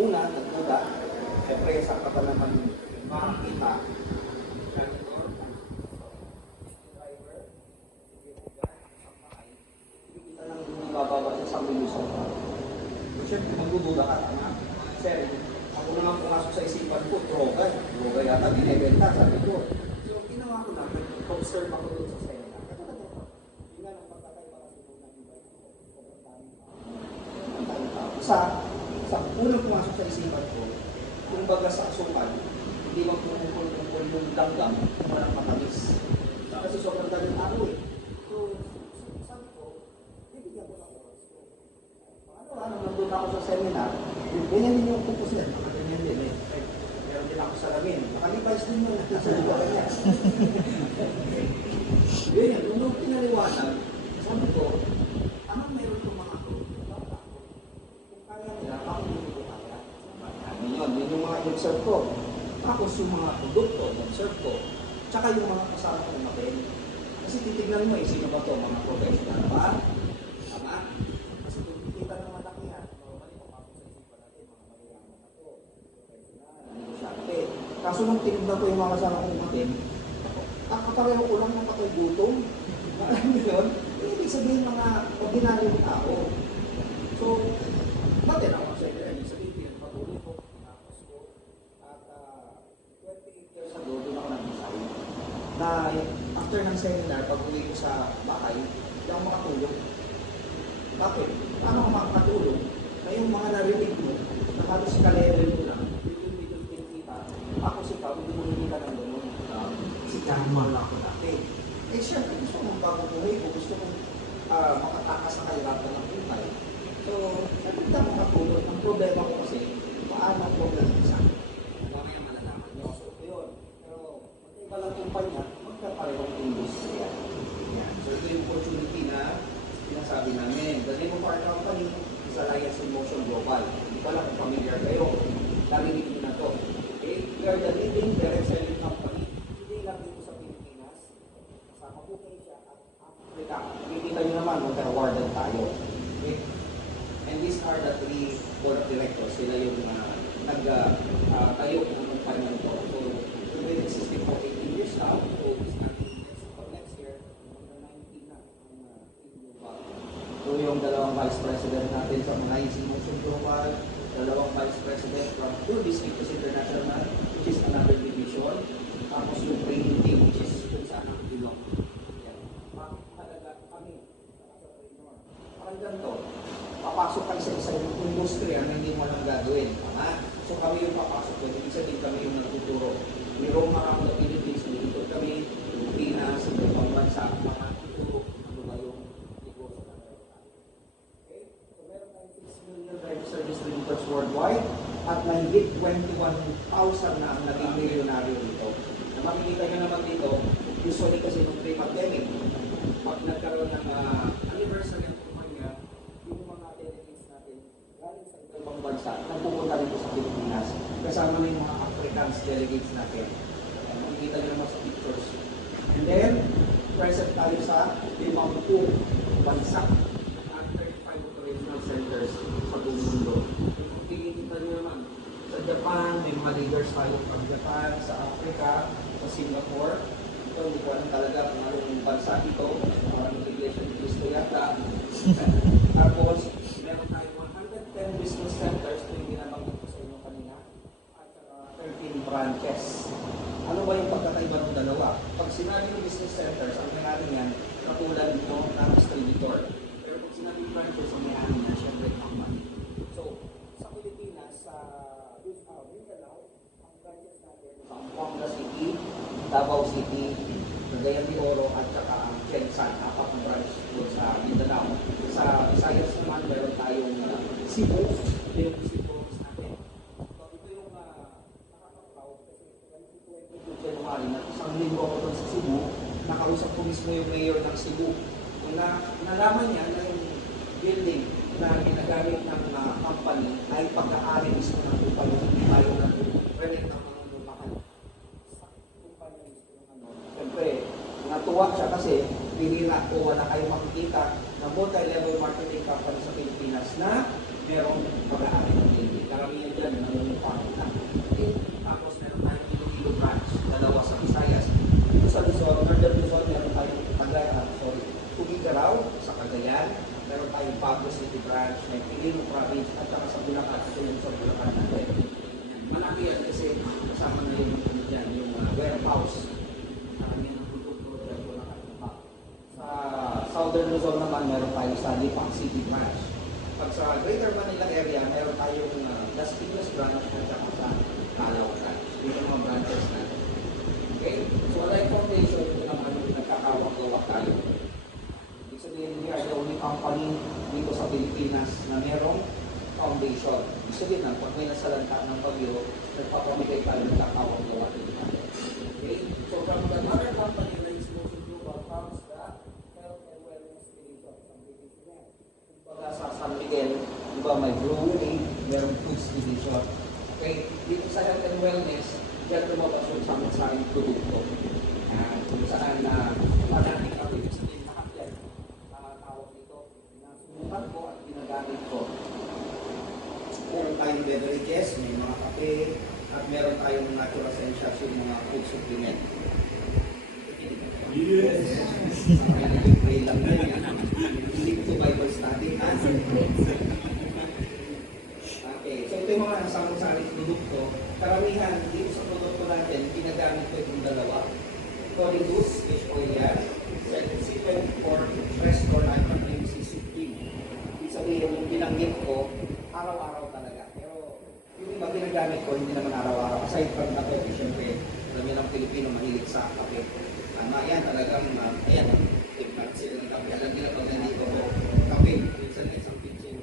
una, nagduda, siyempre sa kata naman makakita, janitor, driver, kita lang yung bababa siya sa milusok. So, siyempre, magdududa ka, tama? Sir, ako na nga pumasok sa isipan ko, droga yata, binibenta, sabi ko. So, ginawa ko na, observe ako doon sa seminar. Yun nga lang pagkakaiba kasi doon nag-invite ko. Sa unang pumasok sa isipan ko, kung baga sa asukan, hindi magpupul yung langgam, walang matamis. Kasi sobrang daming tao eh. So, sabi ko, bibigyan ko ng oras ko. Nung nandun ako sa seminar, ganyan din yung pupus niya, ganyan din eh. Meron din ako salamin. Nakalipayas din yun, nasa lugar niya. Ganyan, nung pinaliwanag, sabi ko, meron itong mga to. Kung kaya nila, ako hindi ko kaya. Yun yung mga observe ko. Tapos yung mga produkto, observe ko. Tsaka yung mga kasama ko natin. Kasi titignan mo eh, sino ba to? Mga professional ba? Tama? Kasi kung kita ng malaki yan, normally papasok sa isipan natin, mga mayayaman na to. Professional, negosyante. Kaso nung tinignan ko yung mga kasama ko natin, kakapareho ko lang ng patay gutom. Alam mo yun? Ibig sabihin mga ordinaryong tao. So, natin ako sa ibig sabihin, patuloy ko, tapos ko, at 28 years ago, doon ako nag-design. Na after ng seminar, pag-uwi ko sa bahay, hindi ako makatulog. Bakit? Paano ako makakatulog? Na yung mga narinig mo, na halos ka-level mo lang, bigil kita, ako si Pao, hindi mo hindi ka ng gano'n. Si Kahman ako dati. Eh syempre, gusto mong bago buhay ko, gusto mong makatakas sa kahirapan ng buhay. So, nagpunta ko katulog. Ang problema ko kasi, paano ang problema sa akin? Mamaya malalaman nyo. So, yun. Pero, magkaiba lang kumpanya, magkaparehong industriya. Yan. So, ito yung opportunity na sinasabi namin. The name of our company is Alliance in Motion Global. Hindi pa lang kung familiar kayo. Narinig nyo na to. Okay? We are the leading direct selling company. Hindi lang dito sa Pilipinas. Kasama po kayo siya at Africa. Kikita nyo naman, magka-awarded tayo. Okay? And these are the three board of directors. Sila yung nag-tayo ng kumpanya nito. So, we've been existing for 18 years now. So, next year, under 19 na ang global. So, yung dalawang vice president natin sa Alliance in Motion Global, dalawang vice president from Tour District International, which is another division. Tapos yung training team, which is kung saan ang bilong. Yan. Mahalaga kami sa trainer. Parang ganito. Papasok ka sa isang industriya na hindi mo lang gagawin. So kami yung papasok doon. Ibig sabihin kami yung nagtuturo. Mayroong mga Philippines, dito kami, Pilipinas, sa ibang bansa, mga tuturo, ano ba yung negosyo na meron tayo. Okay? So meron tayong 6 million registered distributors worldwide at mahigit 21,000 na ang naging milyonaryo dito. Na makikita nyo naman dito, usually kasi nung pre-pandemic, pag nagkaroon ng anniversary ang kumpanya, yung mga delegates natin galing sa ibang bansa, nagpupunta rito sa Pilipinas. Kasama na yung mga Africans delegates natin. Makikita nyo naman sa pictures. And then, present tayo sa 50 bansa at 35 operational centers sa buong mundo. Makikita nyo naman, sa Japan, may mga leaders tayo from Japan, sa Africa, sa Singapore. Ito, hindi ko alam talaga kung anong bansa ito. Parang Iglesia ni Cristo yata. Tapos, meron tayong 110 business centers na yung binabanggit ko sa inyo kanina. At 13 branches. Ano ba yung pagkakaiba ng dalawa? Pag sinabi ng business centers, ang may-ari niyan, katulad nito ng distributor. Pero pag sinabi ng branches, ang may-ari niyan, syempre company. So, sa Pilipinas, sa Mindanao, ang branches natin, Pampanga City, Davao City, Cagayan de Oro, at saka Quezon, apat na branch doon sa Mindanao. Sa Visayas naman, meron tayong Cebu, ito yung Cebu natin. So, ito yung nakakapalaw kasi 22 January na isang linggo ako doon sa Cebu, nakausap ko mismo yung mayor ng Cebu. Kung nalaman niya na yung building na ginagamit ng company ay pagka-ari mismo ng kumpanya, hindi tayo nag-rent ng mga lumakan sa kumpanya mismo ng ano. Siyempre, natuwa siya kasi bihira o wala kayong makikita na multi-level marketing company sa Pilipinas na merong pag-aari ng building. Karamihan dyan, warehouse. Maraming ang produkto dyan ko nakatupak. Sa Southern Luzon naman, meron tayo sa Lipa City branch. Pag sa Greater Manila area, meron tayong Las Piñas branch at saka sa Calao branch. Dito ang mga branches natin. Okay? So, like foundation, ito naman yung nagkakawag-gawag tayo. Ibig sabihin, we are the only company dito sa Pilipinas na merong foundation. Ibig sabihin na, pag may nasalanta ng pagyo, nagpapamigay tayo ng kakawag-gawag dito natin. Okay? So, from the other company na is Motion Global comes the Health and Wellness Division. Kumbaga sa San Miguel, di ba may brewery, merong foods division. Okay? Dito sa Health and Wellness, diyan lumabas yung samang-saring produkto. Kung saan na panating kami sa lahat yan, tawag dito, nasunukan ko at ginagamit ko. Meron tayong beverages, may mga kape, at meron tayong natural essentials yung mga food supplement. Yes! Pray lang yan. Link to Bible study. Okay, so ito yung mga samang-saring produkto. Karamihan dito sa produkto natin, ginagamit ko itong dalawa. Corydus, fish oil yan. Second for restore natin yung sisipin. Ibig sabihin, yung binanggit ko, araw-araw talaga. Pero yung iba ginagamit ko, hindi naman araw-araw. Aside from kape, siyempre, alam yun ang Pilipino mahilig sa kape. Yan talagang, ayan, tipmat sila ng kape. Alam nila pag nandito ko, kape. Minsan na isang pitching.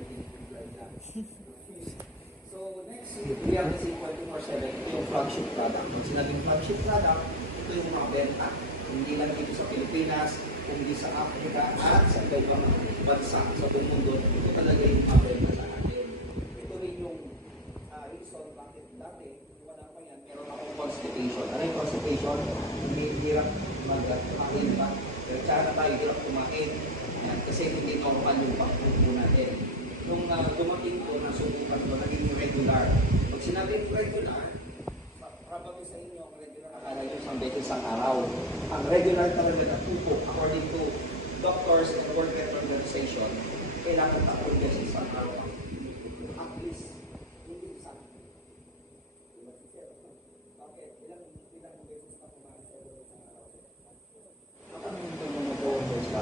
So, next, we have the C24/7, ito yung flagship product. Kung sinabing flagship product, ito yung mga benta. Hindi lang dito sa Pilipinas, kundi sa Africa at sa ibang bansa sa buong mundo. Ito talaga yung mga benta sa atin. Ito rin yung reason bakit dati, wala pa yan, meron akong constipation. Ano yung constipation? Hindi hirap mag-kumain pa. Pero tsaka tayo hirap kumain. Kasi hindi normal yung pagpupo natin. Nung dumating ko, nasubukan ko, naging regular. Pag sinabing regular, probably sa inyo, ang regular, akala nyo isang beses isang araw. Ang regular talaga na pupo, according to doctors and World Health Organization, kailangan tatlong beses isang araw. At least, hindi isang. Okay, ilang beses na kumain sa isang araw?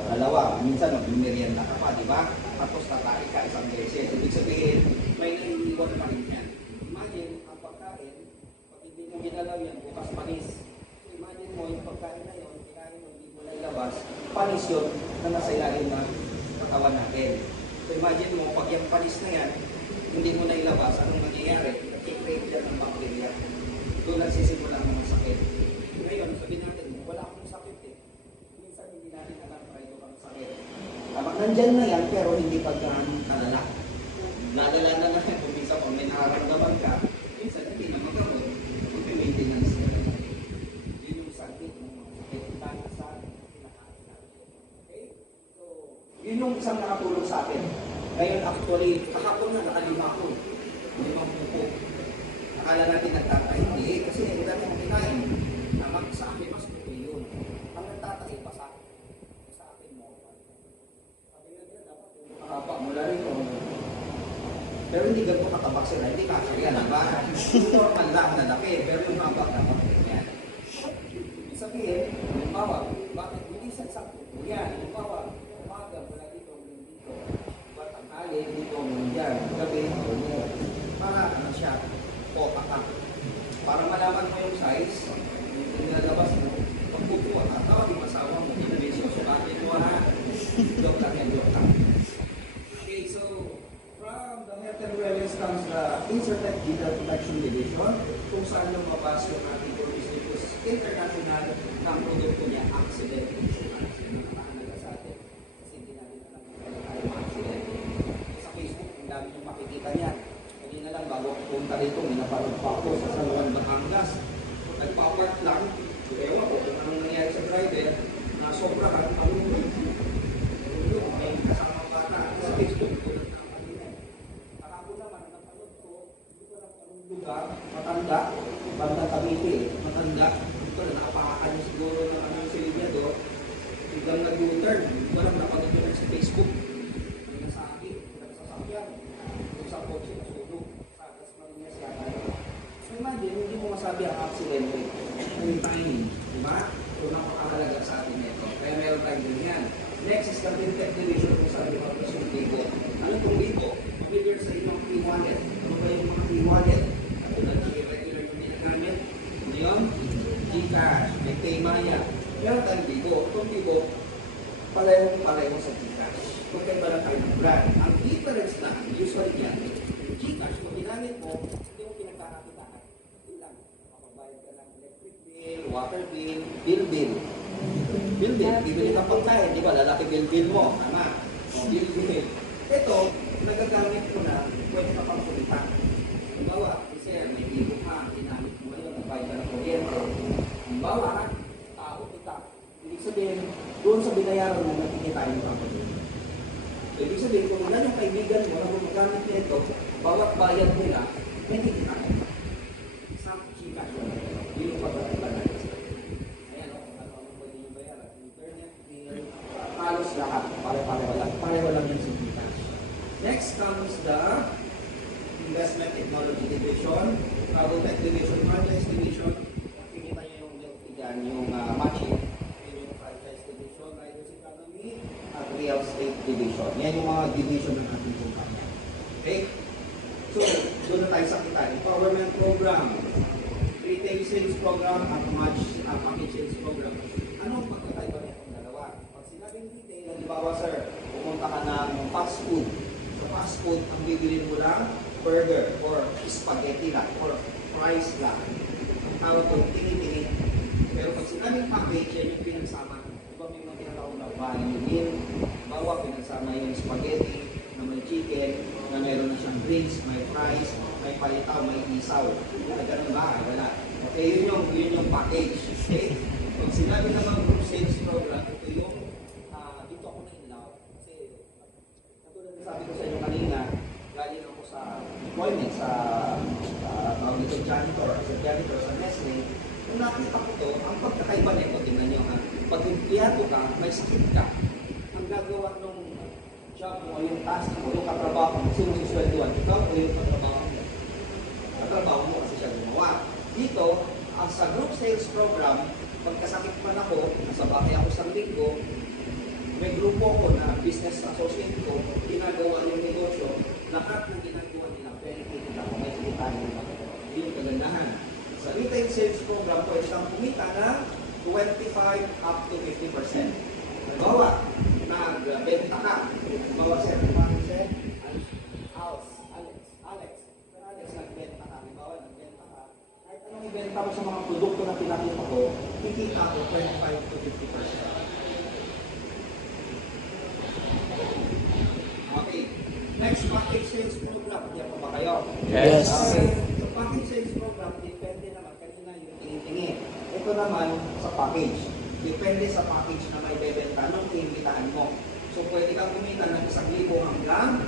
Dalawa, minsan mag-merienda ka pa, di ba? Tapos tatay ka isang beses. Ibig sabihin, may naiiwan pa rin yan. Imagine, ang pagkain, pag hindi mo ginalaw yan, bukas panis. So, imagine mo, yung pagkain na yun, kinain mo, hindi mo na ilabas, panis yun na nasa ilalim ng katawan natin. So, imagine mo, pag yung panis na yan, hindi mo na ilabas, anong mangyayari? Nag-create yan ng bacteria. Doon nagsisimula ang mga sakit. Ngayon, sabihin natin, wala akong sakit eh. Minsan hindi natin alam para ito kang sakit. Nandyan na yan, pero hindi pagkalala. Lalala na nga yan, kung minsan kung may nararamdaman ka, minsan hindi na magamot. Kung may maintenance ka na. Yun yung sakit ng mga sakit. Tayo sa pinakain natin. Okay? So, yun yung isang nakatulong sa akin. Ngayon, actually, kahapon na nakalima ko. Limang pupo. Akala natin nagtatay. Hindi, kasi ang dami mong kinain. Naman sa akin, mas okay yun. Ang nagtatay pa sa akin. Sa akin mo. Sabi nga dyan, dapat yung makapa mula rin ko. Pero hindi ganito katabak sila. Hindi kasya yan. Normal lang na laki. Pero yung habak dapat yan. Ibig sabihin, halimbawa, bakit hindi sa isang pupo yan? Halimbawa, umaga, wala dito, dito. Tanghali, dito, yan. Gabi, para ano siya, potatak. Para malaman mo yung size, yung nilalabas mo, pagpupo at tawag yung asawa mo, inabisyo, sukatin mo na, joke lang yan, joke lang. Okay, so, from the Health and Wellness comes the Inserted Digital Protection Division, kung saan yung mabas yung ating Corydus International ng produkto niya, accident insurance. Yung nakahalaga sa atin, kasi hindi natin alam kung kailan tayo ma-accident. Sa Facebook, ang dami yung makikita niyan. Hindi na lang bago ako punta rito, may naparod pa ako sa San Juan, Batangas. Nagpa-park lang, ewan ko kung anong nangyari sa driver, na sobrahan, malulog. Malulog, may kasamang bata. Sa Facebook, tulad na kanina. Ako naman, napanood ko, hindi ko lang anong lugar, matanda, bandang Cavite, matanda. Dito na nakapakan niya siguro ng anong silibya do. Biglang nag-U-turn, hindi ko lang napanood ko sa Facebook. May nasaki, nagsasakyan. Sa kotse, nasunog. Sa atas man niya siya. So imagine, hindi mo masabi ang accident. Ang timing. Meron tayong Vivo. Itong Vivo, pareho sa Gcash. Kung kayo ba lang tayo ng brand. Ang difference na, usually yan, yung Gcash, kung ginamit mo, hindi mo pinagkakakitaan. Yun lang. Makabayad ka ng electric bill, water bill, bill. Bibili ka pagkain, di ba? Lalaki bill mo. Tama. Bill. Ito, nagagamit ko na, pwede ka pang kulitan. Halimbawa, kasi may Vivo ka, ginamit mo ngayon, nabayad ka ng kuryente. Halimbawa, tao kita. Ibig sabihin, doon sa binayaran mo, nakikitain ka pa doon. Ibig sabihin, kung wala yung kaibigan mo na gumagamit nito, bawat bayad nila, may kikitain. Sa Gcash mo. Yun yung pagkakita. Ayan o, ano pwede yung bayaran? Internet, bill, halos lahat. Pareho lang yung sa Gcash. Next comes the Investment Technology Division, Government Division, Franchise Division. Kikita nyo yung matching. Yung Franchise Division, Riders Economy, at Real Estate Division. Yan yung mga division ng ating kumpanya. Okay? So, doon na tayo sa kita. Empowerment Program, Retail Sales Program, at Package Sales Program. Anong pagkakaiba nitong dalawa? Pag sinabing retail, halimbawa sir, pumunta ka ng fast food. Sa fast food, ang bibilin mo lang, burger or spaghetti lang or fries lang. Ang tawag ko, tingi-tingi. Pero pag sinabing package, yan yung pinagsama. Diba may mga tinatawag na value meal, bawa pinagsama yung spaghetti na may chicken, na mayroon na siyang drinks, may fries, may palitaw, may isaw. Ganun ba? Wala. Okay, yun yung package. Okay? Pag sinabi naman group sales program, ito yung dito ako na-inlaw. Kasi katulad na sabi ko sa inyo kanina, galing ako sa employment sa janitor sa Nestle. Kung nakita ko to, ang pagkakaiba nito, tingnan nyo ha, pag empleyado ka, may sakit ka, ang gagawa ng job mo, yung task mo, yung katrabaho mo, sino susweldoan, ikaw o yung katrabaho mo? Katrabaho mo kasi siya gumawa. Dito, sa group sales program, pagkasakit man ako, nasa bahay ako sa linggo, may grupo ko na business associate ko, ginagawa yung negosyo, lahat ng ginagawa nila, benefited ako, may kita nila. Yung kagandahan. Sa retail sales program, pwede kang kumita ng 25 up to 50%. Halimbawa, nagbenta ka. Halimbawa, sir, Alex, nagbenta ka. Halimbawa, nagbenta ka. Kahit anong ibenta mo sa mga produkto na pinakita ko, kikita ko 25 to 50%. Okay. Next, package sales program. Diyan pa ba kayo? Yes. Okay. Sa package sales program, depende naman. Kanina yung tingin-tingin. Ito naman sa package. Depende sa package na may bebenta nung kikitaan mo. So, pwede kang kumita ng 1,000 hanggang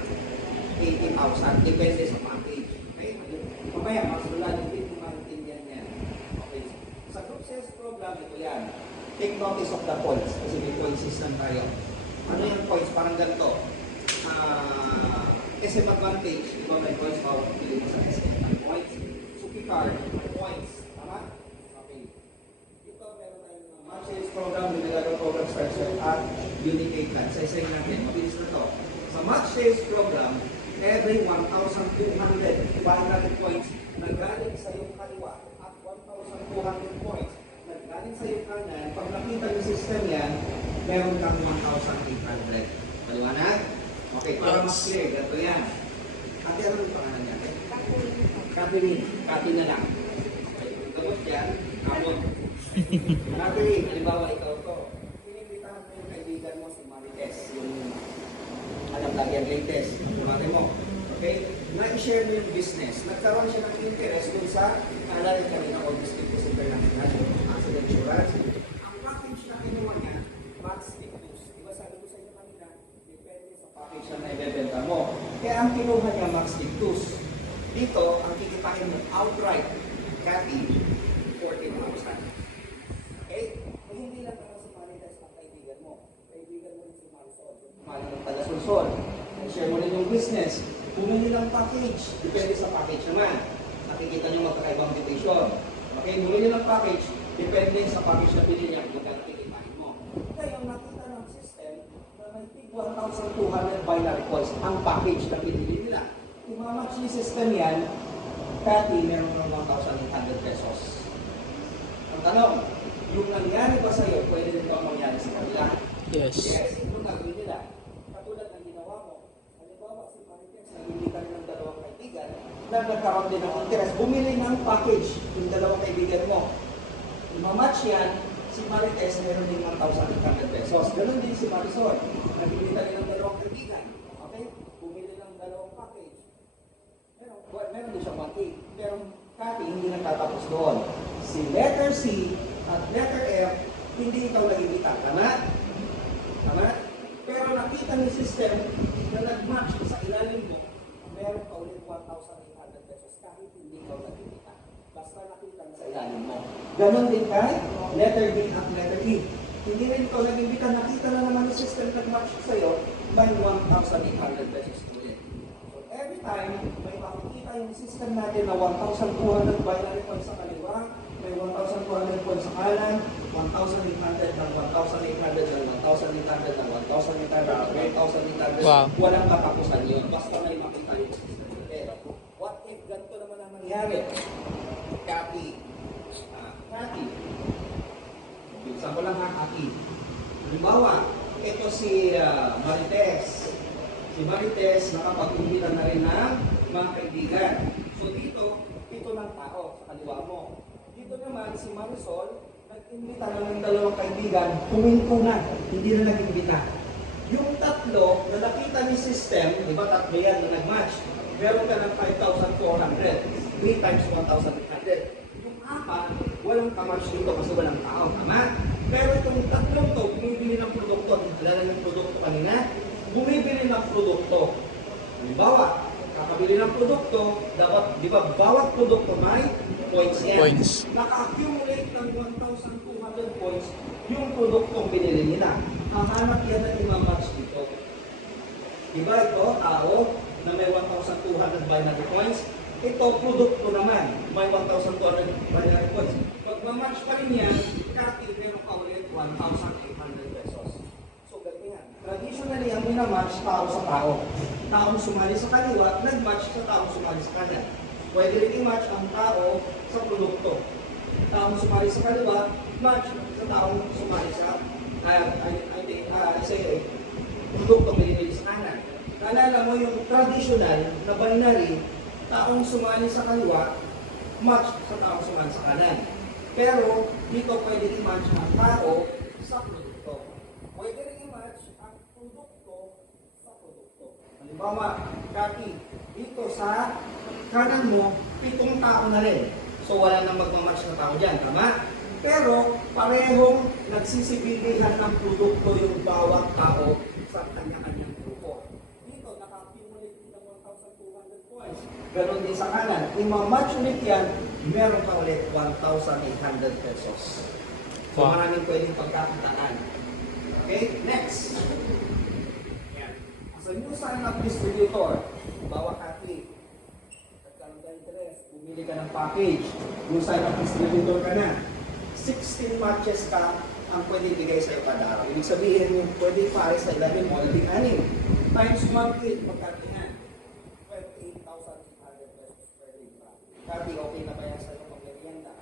80,000. Depende sa package. Okay? Mamaya, mas wala din kung maintindihan yan. Okay. Sa group sales program, ito yan. Take notice of the points. Kasi may point system tayo. Ano yung points? Parang ganito. SM advantage, di ba may points, bawat pili mo sa SM points. Suki card, may points. Tama? Okay. Dito meron tayong match sales program, binagagawa program structure at unique plan. Sa isa natin, mabilis na to. Sa match sales program, every 1,200 points nagaling sa iyong kaliwa at 1,200 points nagaling sa iyong kanan. Pag nakita yung system yan, meron kang 1,800. Paliwanag? Okay, para mas clear, ganito yan. Ate, ano yung pangalan niya? Catherine. Catherine na lang. Okay, tapos yan, kamon. Catherine, halimbawa ikaw to. Pinipitahan mo yung kaibigan mo si Marites, yung alam lagi ang latest, mati mo. Okay? Na-share mo yung business. Nagkaroon siya ng interest dun sa naalala kanina o District International Accident Insurance. Ang package na kinuha niya, Max Ictus. Diba sabi ko sa inyo kanina, depende sa package na naibebenta mo. Kaya ang kinuha niya, Max Ictus. Dito, ang kikitain mo outright, Cathy, 14,000. Okay? O hindi lang naman si Marites ang kaibigan mo. Kaibigan mo rin si Marisol. Maling ng taga-Sunsol. Share mo rin yung business. Bumili ng package. Depende sa package naman. Nakikita niyo magkakaibang division. Okay, bumili ng package. Depende sa package na pili niya kung magkano kikitain mo. Kaya nakita ng system na may 1,200 binary points ang package na pinili nila. Kung mamatch yung system yan, Cathy, meron ng 1,800 pesos. Ang tanong, yung nangyari ba sa'yo, pwede rin ba mangyari sa kanila? Yes. Yes, ito gagawin nila. Katulad ng ginawa mo. Halimbawa, si Marites, nabili ka rin ng dalawang kaibigan na nagkaroon din ng interest. Bumili ng package yung dalawang kaibigan mo. Imamatch yan, si Marites meron din 1,800 pesos. Ganun din si Marisol. Nabili ka rin ng dalawang kaibigan. Okay? Bumili ng dalawang package. Meron din siyang 1K. Pero Cathy, hindi nagtatapos doon. Si letter C at letter F, hindi ikaw nagigita. Tama? Tama? Pero nakita ni system na nag-match sa ilalim mo, meron ka ulit 1,800 pesos kahit hindi ikaw nagigita. Basta nakita sa ilalim mo. Ganon din kay letter B at letter E. Hindi rin ikaw nagigita, nakita na naman ni system nag-match sa'yo, may 1,800 pesos ulit. So every time, may makikita yung system natin na 1,200 binary points sa kaliwa, may 1,200 points sa kanan, 1,800 ng 1,800 ng 1,800 ng 1,800 ng 1,800. Wow. Walang katapusan yun. Basta may makita yung system natin. What if ganito naman ang mangyari? Cathy. Cathy. Binsan ko lang ha, Cathy. Halimbawa, ito si Marites. Si Marites nakapag-imbita na rin ng mga kaibigan. So dito, ito ng tao sa kaliwa mo. Dito naman si Marisol, nag-imbita na ng dalawang kaibigan, huminto na, hindi na nag-imbita. Yung tatlo na nakita ni system, di ba tatlo yan na nag-match, meron ka ng 5,400, 3 times 1,800. Yung apat, walang kamatch dito kasi walang tao, tama? Pero itong tatlong to, bumibili ng produkto, alala yung produkto kanina, bumibili ng produkto. Halimbawa, kakabili ng produkto, dapat, di ba, bawat produkto may points yan. Points. Naka-accumulate ng 1,200 points yung produktong binili nila. Hahanap yan na imamatch dito. Di ba ito, tao, na may 1,200 binary points, ito, produkto naman, may 1,200 binary points. Pag ma-match pa rin yan, Cathy, meron ka ulit 1,800 pesos. So, ganito yan. Traditionally, ang minamatch, tao sa tao. Taong sumali sa kaliwa, nag-match sa taong sumali sa kanan. Pwede rin i-match ang tao sa produkto. Taong sumali sa kaliwa, match sa taong sumali sa produkto binibili sa kanan. Naalala mo yung traditional na binary, taong sumali sa kaliwa, match sa taong sumali sa kanan. Pero dito pwede i-match ang tao sa produkto. Pwede rin i-match ang produkto sa produkto. Halimbawa, Cathy, dito sa kanan mo, 7 tao na rin. So wala nang magmamatch na tao dyan, tama? Pero parehong nagsisibilihan ng produkto yung bawat tao sa kanya-kanyang grupo. Dito, naka-accumulate ng 1,200 points. Ganon din sa kanan. Ima-match ulit yan, meron ka ulit 1,800 pesos. So Wow. maraming pwedeng pagkakitaan. Okay, next. Yan. As a new sign-up distributor, bawa Cathy, nagkaroon ka interest, bumili ka ng package, new sign-up distributor ka na, 16 matches ka ang pwede bigay sa'yo kada araw. Ibig sabihin yung pwede pare sa ilalim mo, hindi anim. Times 1 magkano yan? 28,800 pesos per day pa. Cathy, okay na ba yan sa'yo pag merienda?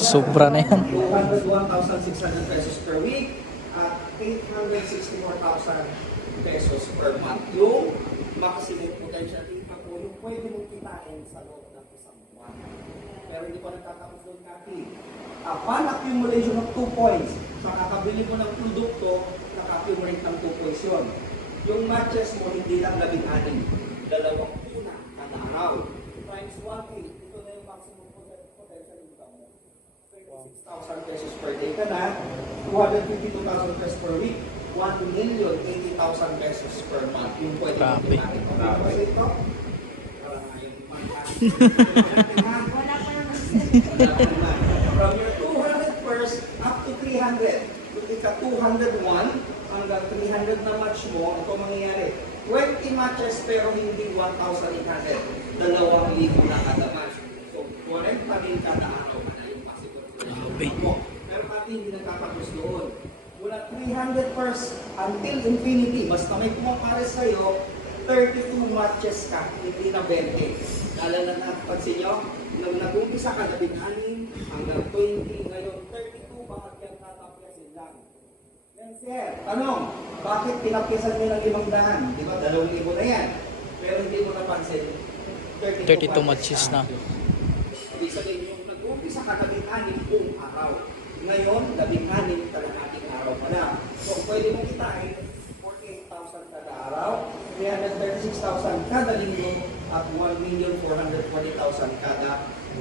Sobra na yan. 201,600 pesos per week at 864,000 pesos per month. Yung maximum potential income mo, yung pwede mong kitain sa loob ng isang buwan. Pero hindi pa nagtatapos doon, Cathy. Upon accumulation of 2 points, sa kakabili mo ng produkto, naka-accumulate ng 2 points yun. Yung matches mo, hindi lang 12, dalawang tuna kada araw. Times 1 ito na yung maximum potential income mo. 36,000 pesos per day ka na, 252,000 pesos per week, 1,080,000 pesos per month. Yung pwede mong Grabe. kitain. Okay ba sa ito? Wala pa naman. From your 200 first up to 300. Yung ika-201 hanggang 300 na match mo, ito mangyayari. 20 matches pero hindi 1,800. 2,000 na kada match. So, 40 pa rin kada araw ka na yung possible mo. Pero pati hindi nagkatapos doon. Mula 300 first until infinity, basta may pumapare sa'yo, 32 matches ka, hindi na 20. Alala na, pansin nyo, nung nag-umpisa ka na 16 hanggang 20, ngayon 32, bakit yan tatapyasin lang? Then sir, tanong, bakit pinapyasan nyo ng 500? Di ba, 2,000 na yan. Pero hindi mo napansin, 32 matches na. Ibig sabihin, yung nag-umpisa ka na 16 buong araw. Ngayon, 16 kalahating araw pa na. So, pwede mong kitain 48,000 kada araw, 336,000 kada linggo, at 1,440,000 kada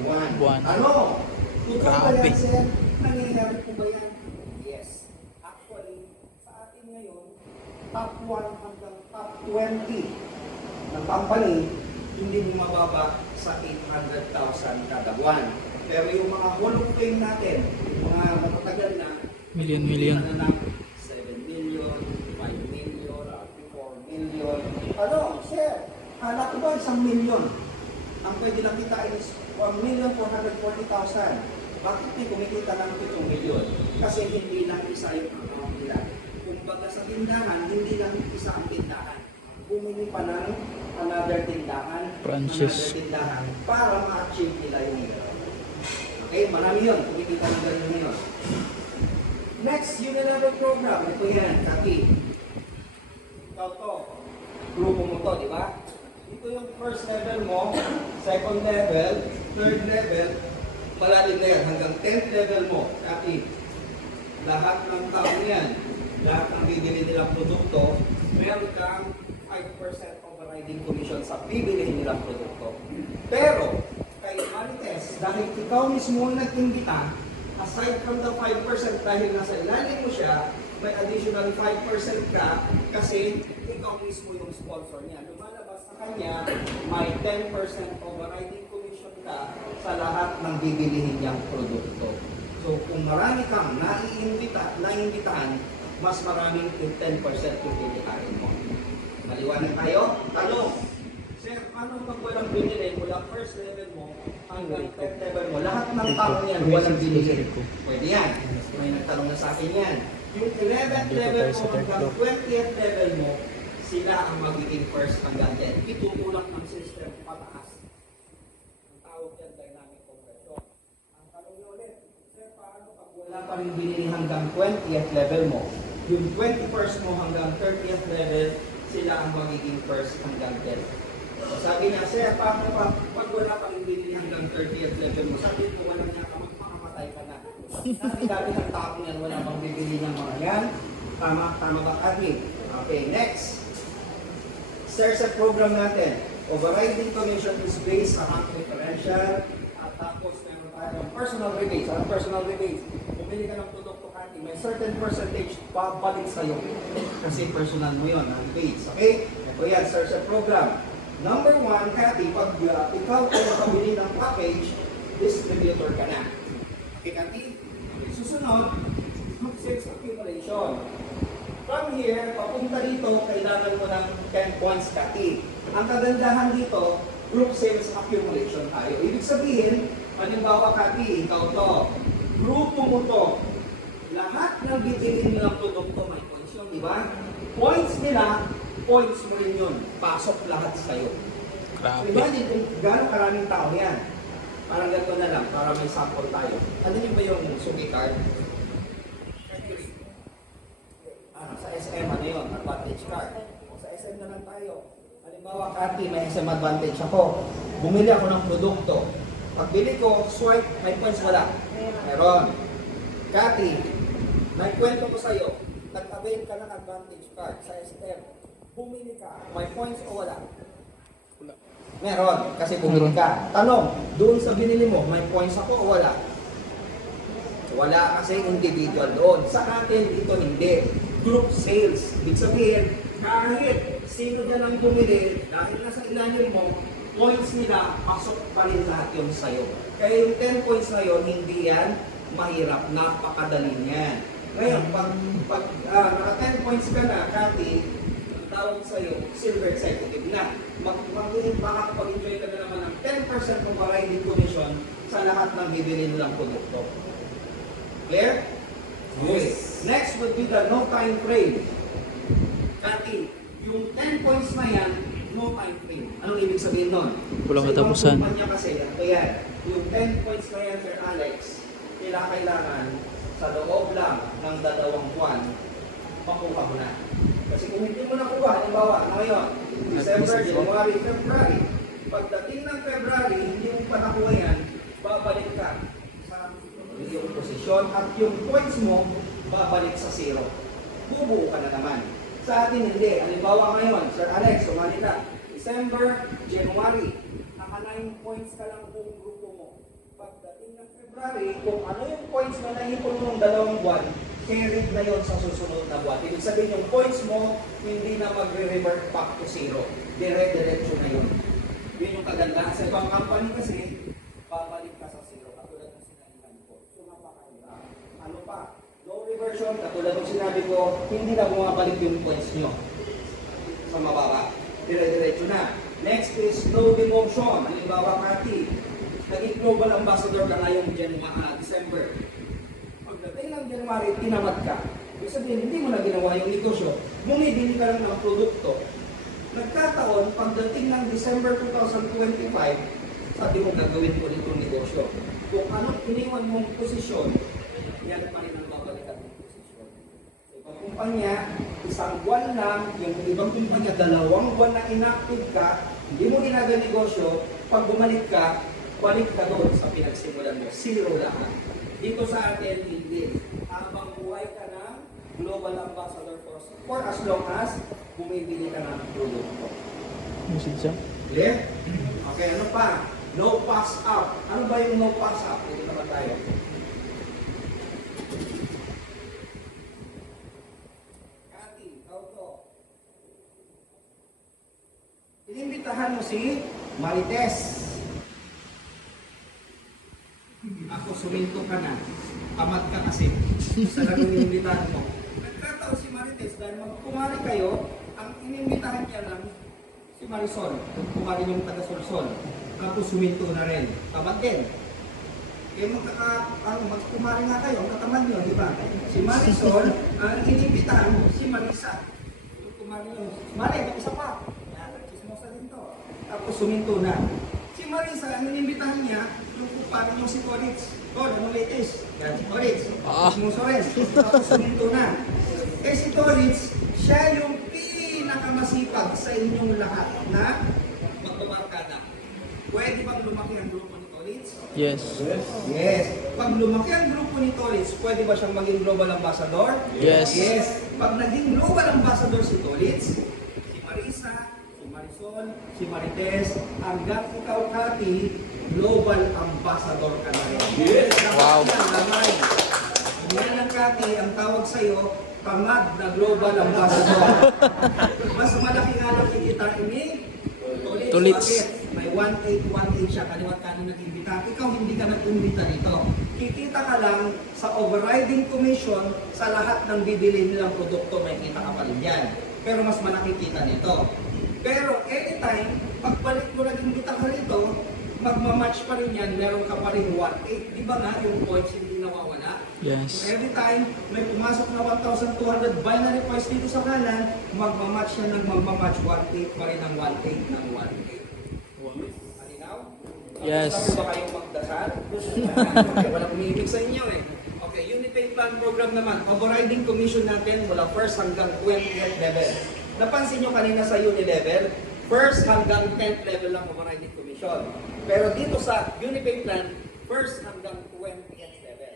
buwan. Ano? Totoo ba Grabe. yan, sir? Nangyayari po ba yan? Yes. Actually, sa atin ngayon, top 1 hanggang top 20 ng company, hindi mo mababa sa 800,000 kada buwan. Pero yung mga Hall of Fame natin, yung mga matatagal na, Million. ano na, 7 million, 5 million, 4 million. Ano, sir, kala ko ba 1 million? Ang pwede lang kitain is 1,440,000. Bakit may kumikita ng 7 million? Kasi hindi lang isa yung account nila. Kung baga sa tindahan, hindi lang isa ang tindahan. Bumili pa ng another tindahan, Branches. another tindahan, para ma-achieve nila yung gano'n. Okay, marami yun. Kumikita ng gano'n ngayon. Next, Unilever program. Ito yan, Kaki. Ikaw to. Grupo mo to, di ba? Ito yung first level mo, second level, third level, malalim na yan, hanggang 10th level mo. Kaki, lahat ng tao yan, lahat ng bibili nilang produkto, meron kang 5% overriding commission sa bibili nilang produkto. Pero, kay Marites, dahil ikaw mismo ang nag-imbita, aside from the 5% dahil nasa ilalim mo siya, may additional 5% ka kasi ikaw mismo yung sponsor niya. Lumalabas sa kanya, may 10% overriding commission ka sa lahat ng bibilihin niyang produkto. So kung marami kang naiimbitahan, mas maraming 10% yung bibitahin mo. Maliwanag tayo? Tanong! Sir, paano pag walang binili mula first level mo hanggang 10th level mo? Lahat ng tao yan, walang binili. Pwede yan. May nagtanong na sa akin yan. Yung 11th level mo hanggang 20th level mo, sila ang magiging first hanggang 10. Itutulak ng system pataas. Ang tawag yan, dynamic compression. Ang tanong nyo ulit, sir, paano pag wala pa rin binili hanggang 20th level mo? Yung 21st mo hanggang 30th level, sila ang magiging first hanggang 10. Sabi niya, sir, paano pag wala pa rin binili hanggang 30th level mo? Sabi ko, wala niya ka, magpakamatay ka na. Dati ng tao niyan, wala pang bibili ng mga yan. Tama ba, Ate? Okay, next. Sir, sa program natin, overriding commission is based on differential at tapos meron tayong personal rebates. Ang personal rebates, bumili ka ng produkto, Ate, may certain percentage babalik sa'yo kasi personal mo yun, ang rebates. Okay? Ito yan, sir, sa program. Number 1, Cathy, pag ikaw ay nakabili ng package, distributor ka na. Okay, Cathy? Susunod, group sales accumulation. From here, papunta dito, kailangan mo ng 10 points, Cathy. Ang kagandahan dito, group sales accumulation tayo. Ibig sabihin, halimbawa, Cathy, ikaw to, grupo mo to, lahat ng bibili nilang produkto may points yun, di ba? Points nila, points mo rin yun. Pasok lahat sa'yo. So Grabe. imagine kung gano'ng karaming tao yan. Parang ganito na lang, para may sample tayo. Ano yun ba yung sugi card? Sa SM, ano yun? Advantage card. O sa SM na lang tayo. Halimbawa, Cathy, may SM advantage ako. Bumili ako ng produkto. Pagbili ko, swipe, may points wala. Meron. Cathy, may kwento ko sa'yo. Nag-avail ka ng advantage card sa SM. Bumili ka, may points o wala? Wala. Meron, kasi bumili ka. Tanong, doon sa binili mo, may points ako o wala? Wala kasi individual doon. Sa atin, ito hindi. Group sales. Ibig sabihin, kahit sino dyan ang bumili, dahil nasa ilalim mo, points nila, pasok pa rin lahat yun sa'yo. Kaya yung 10 points na yun, hindi yan mahirap. Napakadali niyan. Ngayon, pag naka 10 points ka na, Cathy, ang tawag sa'yo, silver executive na. Makakapag-enjoy ka na naman ng 10% ng variety commission sa lahat ng bibili nilang produkto. Clear? Yes. Next would be the no time frame. Cathy, yung 10 points na yan, no time frame. Anong ibig sabihin nun? Walang Sa ibang katapusan. kumpanya kasi, ito yan, yung 10 points na yan, Sir Alex, kailangan sa loob lang ng 2 buwan, makuha mo na. Kasi kung hindi mo nakuha, halimbawa, ngayon, December, January, February, pagdating ng February, hindi mo pa nakuha yan, babalik ka sa iyong posisyon at yung points mo, babalik sa zero. Bubuo ka na naman. Sa atin hindi. Halimbawa ngayon, Sir Alex, sumali ka. December, January, naka 9 points ka lang buong grupo mo. Pagdating ng February, kung ano yung points na naipon mo ng 2 buwan, carried na yon sa susunod na buwan. Ibig sabihin yung points mo, hindi na magre-revert back to zero. Dire-diretso na yun. Yun yung kaganda. Sa ibang company kasi, babalik ka sa zero. Katulad ng sinabi ko. So, napakahirap. Ano pa? No reversion. Katulad ng sinabi ko, hindi na bumabalik yung points nyo sa mababa. Dire-diretso na. Next is no demotion. Halimbawa, Cathy, naging global ambassador ka ngayong December. Pagdating ng January, tinamad ka. Ibig sabihin, hindi mo na ginawa yung negosyo. Bumibili ka lang ng produkto. Nagkataon, pagdating ng December 2025, sabi mo gagawin ko nitong negosyo. Kung anong iniwan mong posisyon, yan pa rin ang babalikan mong posisyon. Sa ibang kumpanya, 1 buwan lang, yung ibang kumpanya, 2 buwan na inactive ka, hindi mo ginagawa negosyo, pag bumalik ka, balik ka doon sa pinagsimulan mo. Zero lahat. Dito sa atin, hindi. Habang buhay ka ng global ambassador for as long as bumibili ka ng produkto. Message siya. Clear? Okay, ano pa? No pass up. Ano ba yung no pass up? Dito naman tayo. Cathy, ikaw to. Inimbitahan mo si Marites. Ako, suminto ka na. Amat ka kasi. Sa lang inimbitahan mo. Nagkataon si Marites dahil magkumari kayo, ang inimbitahan niya lang si Marisol. Kumari yung taga-Solsol. Tapos suminto na rin. Tamad din. Kaya magkumari nga kayo, ang katamad nyo, di ba? Si Marisol, ang inimbitahan mo, si Marisa. Kumari yun. Mari, isa pa. Chismosa din to. Tapos suminto na. Si Marisa, ang inimbitahan niya, yung kumpare yung si Torits. Anong latest? Yan si Torits. Chismosa rin. Tapos suminto na. Eh si Torits, siya yung pinakamasipag sa inyong lahat na magbabarkada. Pwede bang lumaki ang grupo ni Torits? Yes. Yes. Pag lumaki ang grupo ni Torits, pwede ba siyang maging global ambassador? Yes. Yes. Pag naging global ambassador si Torits, si Marisa, si Marisol, si Marites, hanggang ikaw, Cathy, global ambassador ka na rin. Yes. Wow. Yan ang Cathy, ang tawag sa'yo, pangad na global ambassador. Mas malaki nga lang kikitain ni Torits. Bakit? May 1.818 siya, kaliwat kanan nag-imbita. Ikaw hindi ka nag-imbita dito. Kikita ka lang sa overriding commission sa lahat ng bibili nilang produkto, may kita ka pa rin yan. Pero mas malaki kita nito. Pero anytime, pagbalik mo nag-imbita ka rito, magmamatch pa rin yan, meron ka pa rin 1.8. Di ba nga yung points hindi nawawala? Yes. So every time may pumasok na 1,200 binary points dito sa kanan, magmamatch yan ng magmamatch 1.8 pa rin ang 1.8 ng 1.8. Malinaw? Yes. Sabi ba kayong magdasal? Walang umiibig sa inyo eh. Okay, Unipay Plan Program naman. Overriding commission natin mula 1st hanggang 20th level. Napansin nyo kanina sa uni level, 1st hanggang 10th level lang overriding commission. Pero dito sa Unipay Plan, 1st hanggang 20th level.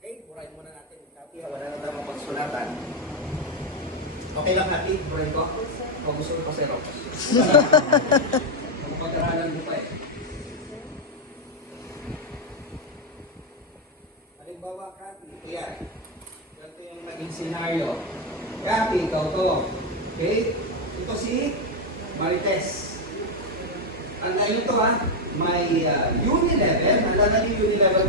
Okay, buray muna natin. Cathy, wala na tayo pagsulatan. Okay lang, Cathy, buray ko. O gusto ko kasi Rox. Pag-aralan mo pa eh. Halimbawa, Cathy, yan. Ganito yung naging scenario. Cathy, ikaw to. Okay? Ito si Marites. Tandaan nyo to ha. May uni level. Nalala niyo uni level